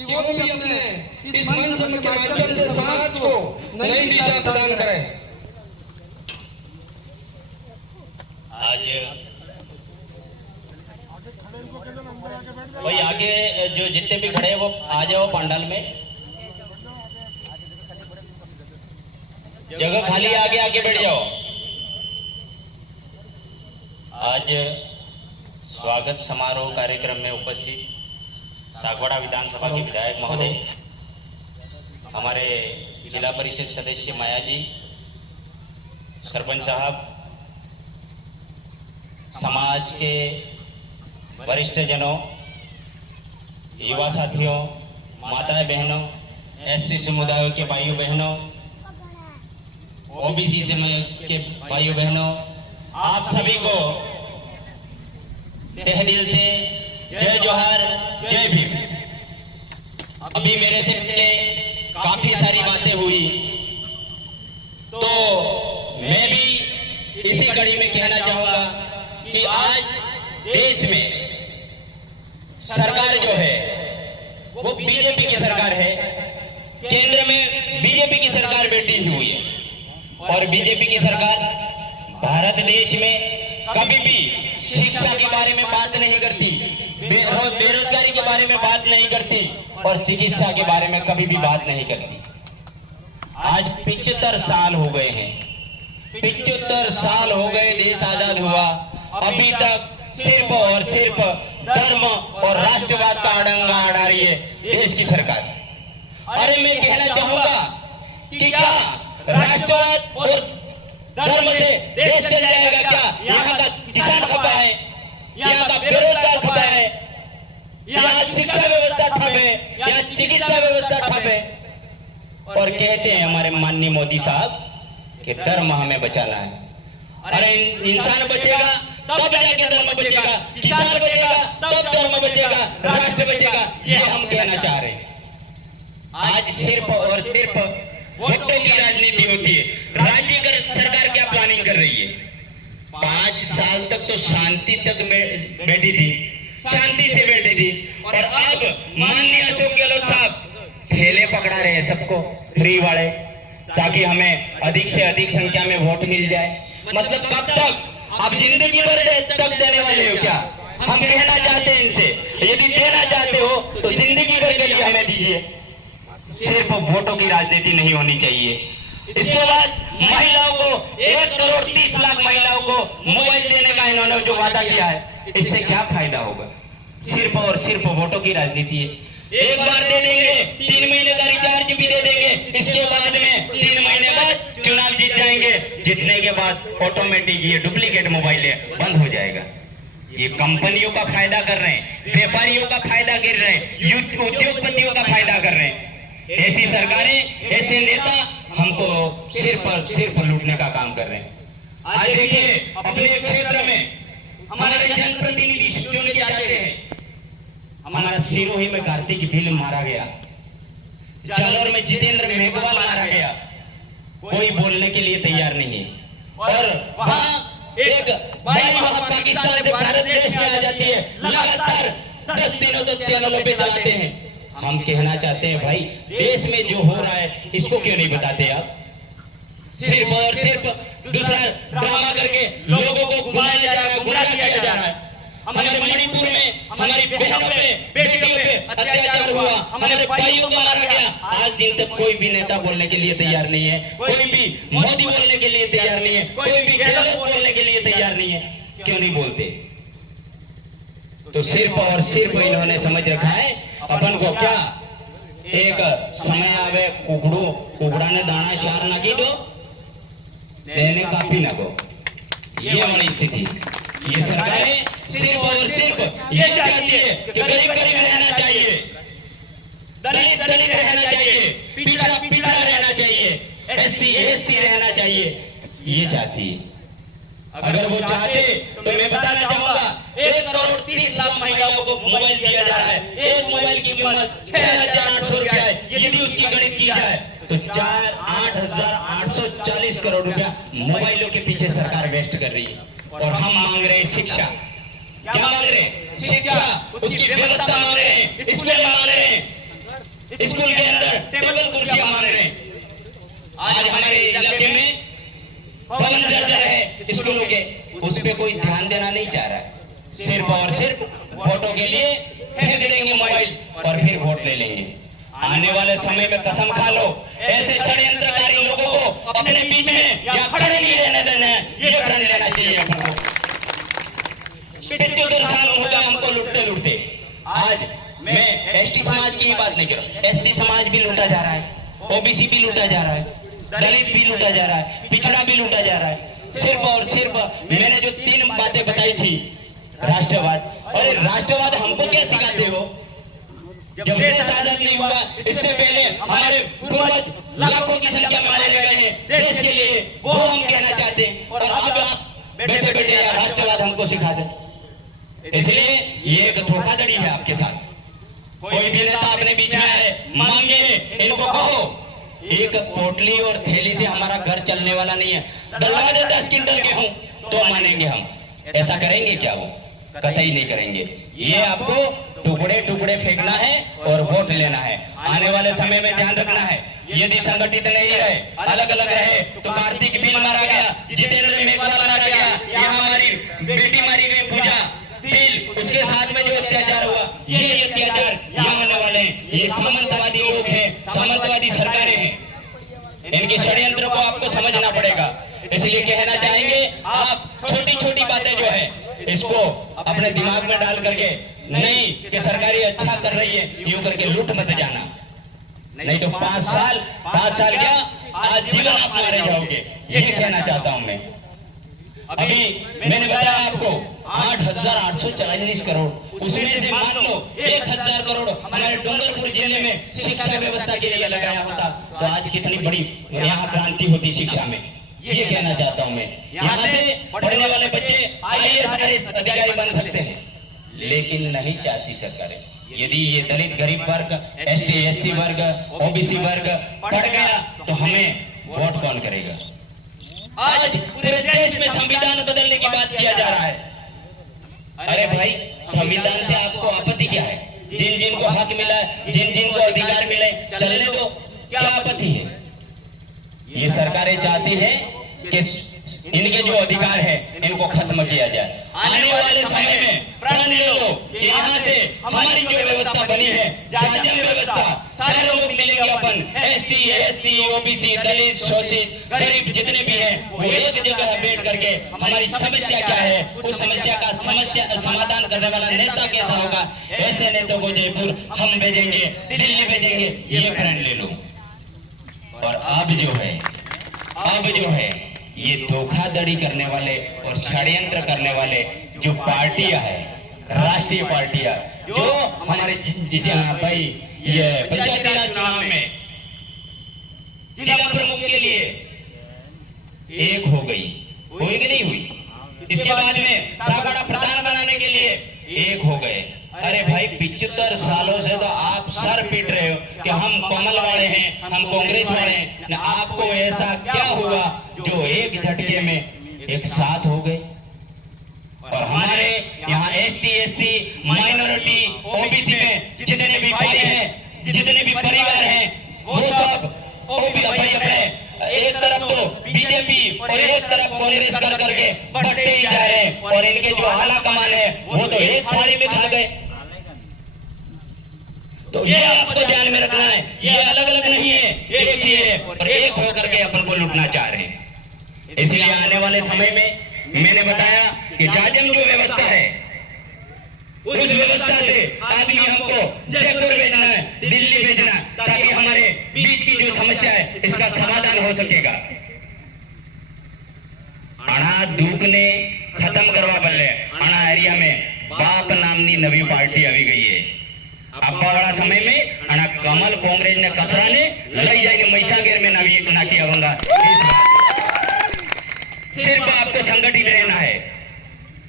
कि वो भी अपने इस मंच के माध्यम से समाज को नई दिशा प्रदान करें। आज वही आगे जो जितने भी खड़े हैं वो आ जाओ पंडाल में, जगह खाली है, आगे आगे बैठ जाओ। आज स्वागत समारोह कार्यक्रम में उपस्थित सागवाड़ा विधानसभा के विधायक महोदय, हमारे जिला परिषद सदस्य माया जी, सरपंच साहब, समाज के वरिष्ठ जनों, युवा साथियों, माताएं बहनों, एससी समुदायों के भाइयों बहनों, ओबीसी समाज के भाइयों बहनों, आप सभी को तहे दिल से जय जोहार, जय भीम। अभी मेरे से पहले काफी सारी बातें हुई, तो मैं भी इसी कड़ी में कहना चाहूंगा कि आज देश में सरकार जो है वो बीजेपी की सरकार है। केंद्र में बीजेपी की सरकार बैठी हुई है और बीजेपी की सरकार भारत देश में कभी भी शिक्षा के बारे में बात नहीं करती, बेरोजगारी के बारे में बात नहीं करती और चिकित्सा के बारे में कभी भी बात नहीं करती। आज 75 साल हो गए हैं, 75 साल हो गए देश आजाद हुआ, अभी तक सिर्फ और सिर्फ धर्म और राष्ट्रवाद का अड़ंगा अड़ा रही है देश की सरकार। अरे मैं कहना चाहूंगा कि क्या राष्ट्रवाद और धर्म से देश चल जाएगा क्या? यहाँ का किसान खपा है, यहाँ का बेरोजगार खपा है, यहाँ शिक्षा व्यवस्था ठप है, यहाँ चिकित्सा व्यवस्था ठप है। और कहते हैं हमारे माननीय मोदी साहब कि धर्म हमें बचाना है। अरे इंसान बचेगा तब जाके धर्म बचेगा, किसान बचेगा तब धर्म बचेगा, राष्ट्र बचेगा, ये हम कहना चाह रहे हैं। आज सिर्फ और सिर्फ वोटों की राजनीति होती है। राज्य सरकार क्या प्लानिंग कर रही है? 5 साल तक तो शांति तक बैठी थी, शांति से बैठी थी, और अब माननीय अशोक गहलोत साहब ठेले पकड़ा रहे हैं सबको फ्री वाले, ताकि हमें अधिक से अधिक संख्या में वोट मिल जाए। मतलब कब तक? आप जिंदगी भर तक देने वाले हो क्या? हम कहना चाहते हैं इनसे, यदि देना चाहते हो तो जिंदगी भर के लिए हमें दीजिए। सिर्फ वोटों की राजनीति नहीं होनी चाहिए। इसके बाद महिलाओं को 1 करोड़ 30 लाख महिलाओं को मोबाइल देने का इन्होंने जो वादा किया है, इससे क्या फायदा होगा? सिर्फ और सिर्फ वोटों की राजनीति है। एक बार दे देंगे, 3 महीने का रिचार्ज भी दे देंगे, इसके बाद में 3 महीने बाद चुनाव जीत जाएंगे। जीतने के बाद ऑटोमेटिक ये डुप्लीकेट मोबाइल बंद हो जाएगा। ये कंपनियों का फायदा कर रहे हैं, व्यापारियों का फायदा कर रहे हैं, उद्योगपतियों का फायदा कर रहे हैं। ऐसी सरकारें, ऐसे नेता हमको सिर्फ और सिर्फ लूटने का काम कर रहे हैं। आज देखिए अपने क्षेत्र में हमारे जनप्रतिनिधि चुन के जाते हैं। हमारा सिरोही में कार्तिक भील मारा गया, जालौर में जितेंद्र मेघवाल मारा गया, कोई बोलने के लिए तैयार नहीं है। और वहां एक बाई वहां पाकिस्तान से भारत देश में आ जाती है, लगातार 10 दिनों तक चैनलों पे चलाते हैं। हम कहना चाहते हैं भाई, देश में जो हो रहा है इसको क्यों नहीं बताते आप? सिर्फ और सिर्फ दूसरा ड्रामा करके लोगों को घुमाया जा रहा है, गुमराह किया जा रहा है। हमारे मणिपुर में हमारी बहनों पे, बेटियों पे अत्याचार हुआ, हमारे भाइयों को मारा गया। आज दिन तक कोई भी नेता बोलने के लिए तैयार नहीं है, कोई भी मोदी बोलने के लिए तैयार नहीं है, कोई भी गहलोत बोलने के लिए तैयार नहीं है। क्यों नहीं बोलते? तो सिर्फ और सिर्फ इन्होंने समझ रखा है अपन को क्या, एक समय आवे कुकड़ा ने दाना शार ना की दो, देने काफी ना को, ये हमारी स्थिति। ये सरकारें सिर्फ और सिर्फ ये चाहती है कि गरीब गरीब रहना चाहिए, दलित दलित रहना चाहिए, पिछड़ा पिछड़ा रहना चाहिए, एससी एससी रहना चाहिए, ये चाहती है। अगर वो चाहते तो मैं बताना चाहूंगा, 1 करोड़ 30 लाख महिलाओं को मोबाइल दिया जा रहा है। एक मोबाइल की कीमत 6,800 रुपया है। यदि उसकी गणित की जाए तो 8,840 करोड़ रुपया मोबाइलों के पीछे सरकार वेस्ट कर रही है। और हम मांग रहे हैं शिक्षा। क्या मांग रहे हैं? शिक्षा, उसकी व्यवस्था मांग रहे हैं, स्कूल मांग रहे हैं, स्कूल के अंदर टेबल कुर्सियां मार रहे हैं। आज हमारे इलाके में भवन जर्जर है स्कूलों के, उस पे कोई ध्यान देना नहीं चाह रहा है। सिर्फ और सिर्फ वोटों के लिए फेंक देंगे मोबाइल और फिर वोट ले लेंगे। आने वाले समय में कसम खा लो, ऐसे षड्यंत्रकारी लोगों को अपने बीच में या खड़े नहीं रहने देना है, ये प्रण लेना चाहिए अपन को। 75 साल हो गए हमको लुटते लुटते। आज मैं एसटी समाज की ही बात नहीं कर रहा, एससी समाज भी लूटा जा रहा है, ओबीसी भी लूटा जा रहा है, दलित भी लूटा जा रहा है, पिछड़ा भी लूटा जा रहा है। सिर्फ और सिर्फ मैंने जो 3 बातें बताई थी, राष्ट्रवाद। अरे राष्ट्रवाद हमको क्या सिखाते हो? जब देश आजाद नहीं हुआ, इससे पहले हमारे पूर्वज लाखों की संख्या में मारे गए हैं देश के लिए, वो हम कहना चाहते हैं। और अब आप बैठे बैठे राष्ट्रवाद हमको सिखा दें। इसलिए ये एक धोखाधड़ी है आपके साथ। कोई भी नेता अपने बीच में है, मांगे इनको कहो, एक पोटली और थैली से हमारा घर चलने वाला नहीं है। डलवा दे 10 क्विंटल गेहूं तो मानेंगे हम। ऐसा करेंगे क्या? वो कतई नहीं करेंगे। ये आपको टुकड़े टुकड़े फेंकना है और वोट लेना है। आने वाले समय में ध्यान रखना है, यदि संगठित नहीं रहे, अलग अलग रहे, तो कार्तिक बिल मारा गया, जितेंद्र मेघवाल मारा गया, यहाँ हमारी बेटी मारी गई पूजा बिल, उसके साथ में जो अत्याचार हुआ, ये अत्याचार यहाँ होने वाले हैं। ये सामंतवादी लोग हैं, सामंतवादी सरकारें हैं। इनके षड्यंत्र को आपको समझना पड़ेगा। इसलिए कहना चाहेंगे, आप छोटी छोटी बातें जो है इसको अपने दिमाग में डाल करके, नहीं कि सरकारी अच्छा कर रही है यूं करके लूट मत जाना, नहीं तो 5 साल क्या आज जीवन आप मारे जाओगे। यही कहना चाहता हूं मैं। अभी मैंने बताया आपको 8,844 करोड़, उसमें से मान लो 1,000 करोड़ हमारे डूंगरपुर जिले में शिक्षा व्यवस्था के लिए लगाया होता तो आज कितनी बड़ी यहाँ क्रांति होती शिक्षा में। ये कहना चाहता हूँ मैं। यहाँ से पढ़ने वाले बच्चे IAS अधिकारी बन सकते हैं, लेकिन नहीं चाहती सरकारें। यदि ये दलित गरीब वर्ग, ST SC वर्ग, OBC वर्ग पढ़ गया तो हमें वोट कौन करेगा? आज पूरे देश में संविधान बदलने की बात किया जा रहा है। अरे भाई, संविधान से आपको आपत्ति क्या है? जिन जिन को हक मिला है, जिन जिन को अधिकार मिले, चलने दो, क्या आपत्ति है? ये सरकारें चाहती है कि इनके जो अधिकार है इनको खत्म किया जाए। आने वाले समय में प्रण ले लो कि यहाँ से हमारी जो व्यवस्था बनी है, जाजम व्यवस्था, सारे लोग मिलेंगे अपन, ST SC OBC दलित शोषित गरीब जितने भी हैं, वो एक जगह बैठ करके हमारी समस्या क्या है, उस समस्या का समाधान करने वाला नेता कैसा होगा, ऐसे नेता को जयपुर हम भेजेंगे, दिल्ली भेजेंगे। ये प्रण ले लो। और अब जो है ये धोखाधड़ी करने वाले और षड्यंत्र करने वाले जो पार्टियां है, राष्ट्रीय पार्टियां, जो हमारे भाई ये पंचायती राज चुनाव में जिला प्रमुख के लिए एक हो गई, हुई कि नहीं हुई? इसके बाद में सागवाड़ा प्रधान बनाने के लिए एक हो गए। अरे भाई, 75 सालों से तो आप सर पीट रहे हो कि हम कमल वाले हैं, हम कांग्रेस वाले हैं। न आपको ऐसा क्या हुआ जो एक झटके में एक साथ हो गए? और हमारे यहाँ ST SC माइनॉरिटी OBC में जितने भी भाई हैं, जितने भी परिवार हैं, वो सब अपने एक तरफ तो बीजेपी और एक तरफ कांग्रेस कर करके बढ़ते ही जा रहे हैं। और इनके जो आला कमान है वो तो एक थाली में खा गए। तो ये आपको ध्यान में रखना है, ये अलग अलग नहीं है, एक ही है और एक होकर के अपन को लूटना चाह रहे हैं। इसलिए आने वाले समय में मैंने बताया कि जाजम जो व्यवस्था है, उस व्यवस्था से आदमी हमको जयपुर भेजना है, दिल्ली भेजना, ताकि हमारे बीच की जो समस्या है इसका समाधान हो सकेगा। अणा दुख ने खत्म करवा बल्ले अणा एरिया में बाप नामनी नवी पार्टी આવી गई है। अब्बा वाला समय में अणा कमल कांग्रेस ने कसरा ने लई जाएंगे महिसागेर में नवी एक नाकी आऊंगा। सिर्फ आपको संगठित रहना है,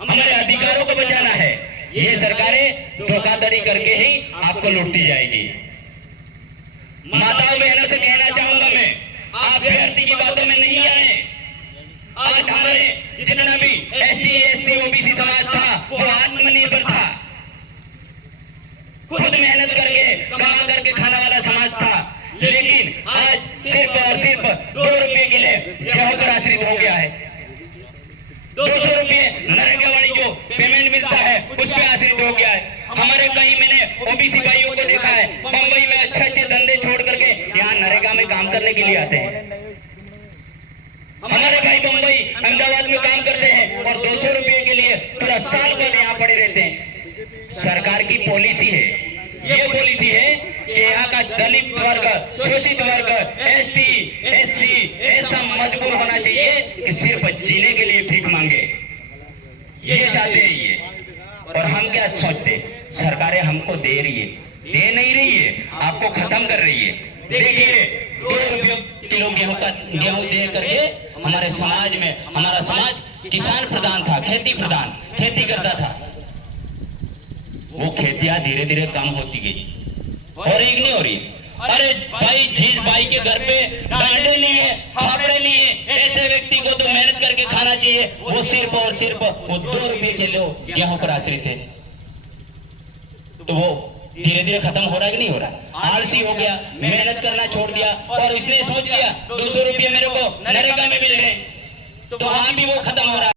हमारे अधिकारों को बचाना है। ये सरकारें धोखाधड़ी करके ही आपको लूटती जाएगी। माताओं बहनों से कहना चाहूंगा मैं, आप व्यक्ति की बातों में नहीं आए। आज हमारे जितना भी ST SC OBC समाज था वो आत्मनिर्भर था, खुद मेहनत करके कमा करके खाने वाला समाज सिर्फ और सिर्फ 2 रुपये के लिए गेहूं पर आश्रित हो गया है। 200 रुपये नरेगा वाली जो पेमेंट मिलता है उस पर आश्रित हो गया है। हमारे कहीं मैंने ओबीसी भाइयों को देखा है बंबई में अच्छे अच्छे धंधे छोड़ करके यहाँ नरेगा में काम करने के लिए आते हैं। हमारे भाई बंबई अहमदाबाद में काम करते हैं और 200 रुपये के लिए पूरा साल भर यहाँ पड़े रहते हैं। सरकार की पॉलिसी है, ये पॉलिसी है कि यहाँ का दलित वर्ग, शोषित वर्ग, एसटी, एससी ऐसा मजबूर होना चाहिए कि सिर्फ जीने के लिए भीख मांगे। ये चाहते हैं ये। और हम क्या सोचते, सरकारें हमको दे रही है, दे नहीं रही है, आपको खत्म कर रही है। देखिए 2 रुपये किलो गेहूं दे करके हमारे समाज में, हमारा समाज किसान प्रधान था, खेती प्रधान, खेती करता था। वो खेतियां धीरे धीरे कम होती गई। और एक नहीं हो रही। अरे भाई जिस भाई के घर पे डांडे नहीं है, फाफड़े नहीं है, ऐसे व्यक्ति को तो मेहनत करके खाना चाहिए। वो सिर्फ और सिर्फ वो 2 रुपये के लो गेहूं पर आश्रित है। तो वो धीरे धीरे खत्म हो रहा है कि नहीं हो रहा? आलसी हो गया, मेहनत करना छोड़ दिया और इसने सोच लिया 200 रुपये मेरे को नरेगा में मिल रहे, तो वहां भी वो खत्म हो रहा है।